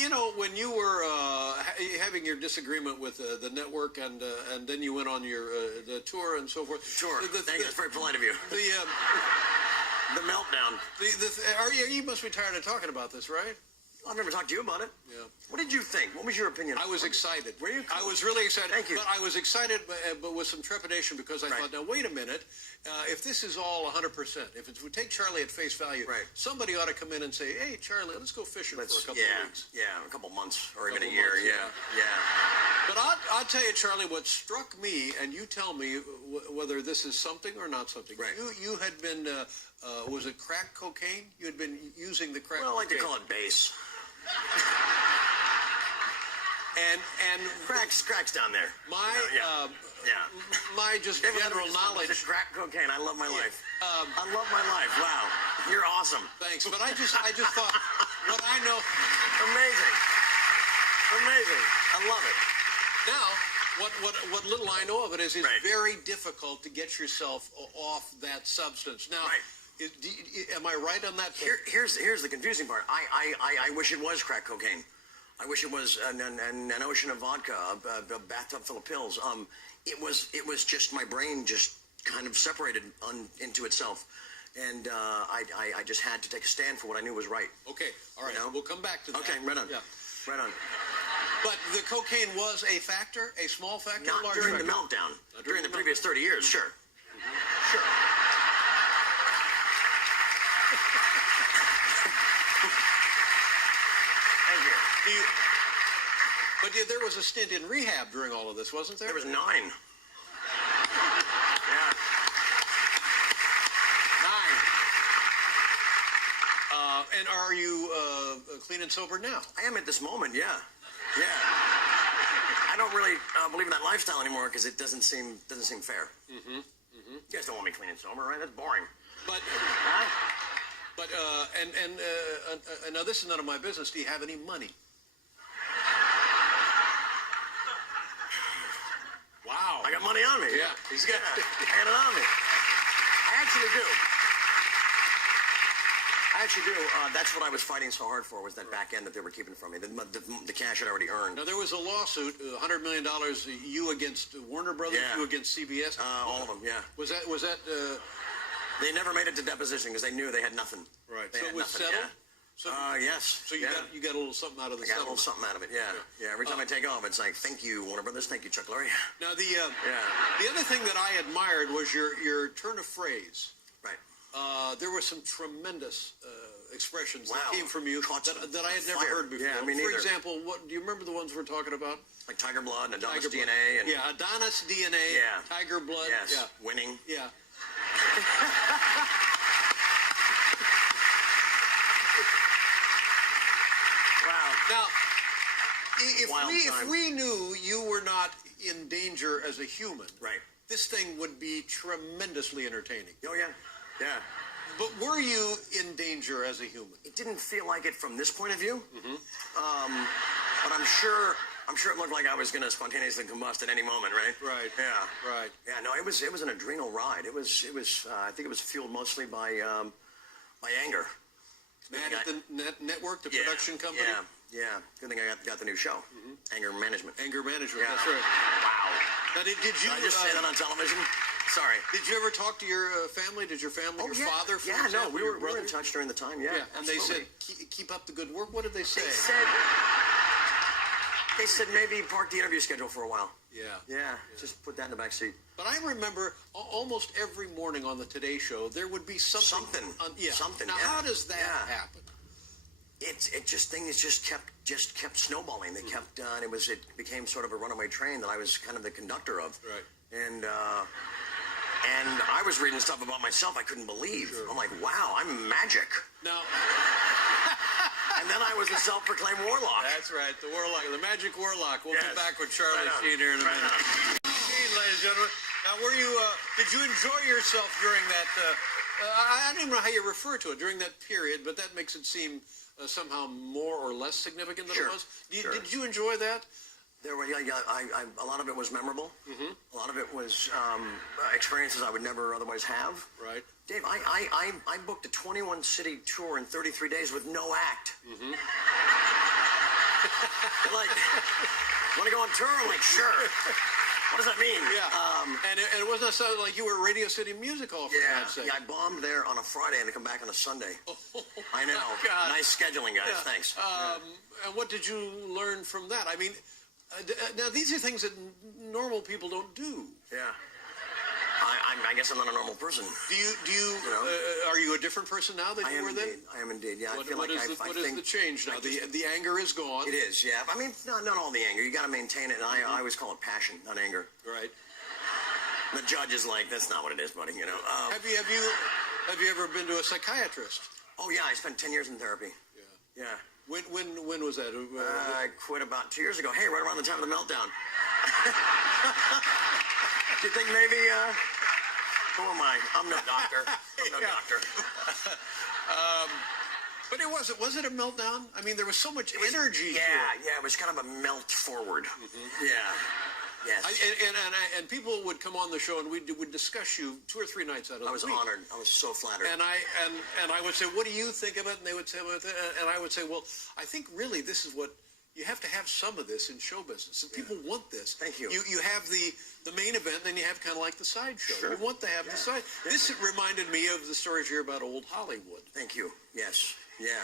You know, when you were having your disagreement with the network, and then you went on your the tour and so forth. Sure. Thank you. That's very polite of you. The meltdown. You must be tired of talking about this, right? I've never talked to you about it. Yeah. What did you think? What was your opinion? I was excited. Were you? I was really excited. Thank you. But I was excited, but with some trepidation, because I thought, now wait a minute, if this is all 100%, if we take Charlie at face value, somebody ought to come in and say, hey, Charlie, let's go fishing for a couple of weeks. Yeah, a couple months or even a year. Yeah. But I'll tell you, Charlie, what struck me, and you tell me whether this is something or not something. Right. You had been, was it crack cocaine? You had been using the crack cocaine. Well, I like to call it base. And cracks down there. My just general knowledge. Crack cocaine. I love my life. I love my life. Wow, you're awesome. Thanks. But I just thought what I know. Amazing. I love it. Now, what little I know of it is very difficult to get yourself off that substance. Now. Am I right on that? Here's the confusing part. I wish it was crack cocaine. I wish it was an ocean of vodka, a bathtub full of pills. It was just my brain just kind of separated into itself, and I just had to take a stand for what I knew was right. Okay, all right. We'll come back to that. Okay, right on. Yeah. Right on. But the cocaine was a factor, a small factor, not large during factor? the meltdown. During the previous 30 years, sure. Sure. But there was a stint in rehab during all of this, wasn't there? There was 9. Yeah. 9. And are you clean and sober now? I am at this moment, yeah. I don't really believe in that lifestyle anymore because it doesn't seem fair. You guys don't want me clean and sober, right? That's boring. But now this is none of my business. Do you have any money? Wow. I got money on me. Yeah. He's got I got it on me. I actually do. That's what I was fighting so hard for, was that back end that they were keeping from me, the cash I'd already earned. Now, there was a lawsuit, $100 million, you against Warner Brothers, you against CBS. All of them, yeah. Was that? They never made it to deposition because they knew they had nothing. Right. They so had it was nothing, settled? So, yes. So you got a little something out of the I got a little something out of it, yeah. Every time I take off, it's like, thank you, Warner Brothers, thank you, Chuck Lorre. Now, the other thing that I admired was your turn of phrase. Right. There were some tremendous expressions that Wow. came from you that I had never heard before. Yeah, me neither. For example, do you remember the ones we're talking about? Like Tiger Blood, Adonis Tiger Blood. DNA. And, Yeah, Adonis DNA, Tiger Blood. Yes, Yeah. winning. Yeah. Wow. Now, if we knew you were not in danger as a human, this thing would be tremendously entertaining. Oh, yeah. Yeah. But were you in danger as a human? It didn't feel like it from this point of view. But I'm sure it looked like I was going to spontaneously combust at any moment, right? Right. Yeah. Right. Yeah. No, it was an adrenal ride. It was. I think it was fueled mostly by anger. Mad at the network, the production company. Yeah. Good thing I got the new show, Anger Management. Anger Management. Yeah. That's right. Wow. Now, did you? Did I just say that on television? Sorry. Did you ever talk to your family? Did your family, your father, for example, we were in touch during the time. Yeah. And they said, keep up the good work. What did they say? They said maybe park the interview schedule for a while. Yeah. Just put that in the back seat. But I remember almost every morning on the Today Show there would be something. Something. Now, how does that happen? Things just kept snowballing. They kept and it became sort of a runaway train that I was kind of the conductor of. Right. And I was reading stuff about myself I couldn't believe. Sure. I'm like, wow, I'm magic. Now. And then I was a self-proclaimed warlock. That's right, the warlock, the magic warlock. We'll be back with Charlie Sheen here in a minute. Sheen, ladies and gentlemen. Now, did you enjoy yourself during that? I don't even know how you refer to it during that period, but that makes it seem somehow more or less significant than it was. Did you enjoy that? There were, a lot of it was memorable. A lot of it was experiences I would never otherwise have. Right. Dave, I booked a 21-city tour in 33 days with no act. like, want to go on tour? I'm like, sure. What does that mean? Yeah. And it wasn't necessarily like you were at Radio City Music Hall, for Yeah, God's sake. I bombed there on a Friday and I come back on a Sunday. I know. God. Nice scheduling, guys. Yeah. Thanks. And what did you learn from that? I mean, now these are things that normal people don't do. Yeah. I guess I'm not a normal person. Do you know? Are you a different person now than I you am were then? indeed. I am indeed. Yeah, I feel What like is I what is think the change now? I just- The anger is gone. It is, yeah. I mean, not all the anger. You got to maintain it. And I always call it passion, not anger. Right. The judge is like, that's not what it is, buddy. You know. Have you ever been to a psychiatrist? Oh yeah, I spent 10 years in therapy. Yeah. Yeah. When was that? I quit about 2 years ago. Hey, right around the time of the meltdown. Do you think maybe? Who am I? I'm no doctor. I'm no doctor. But was it a meltdown? I mean, there was so much energy. Yeah, to it. yeah. It was kind of a melt forward. Yeah. Yes. And people would come on the show and we would discuss you 2 or 3 nights out of the I was week. honored. I was so flattered. And I would say, what do you think of it? And they would say, and I would say, well, I think really this is what you have to have some of this in show business. And people want this. Thank you. You have the main event, then you have kind of like the side show. Sure. You want to have the side. This reminded me of the stories here about old Hollywood. Thank you. Yes. Yeah.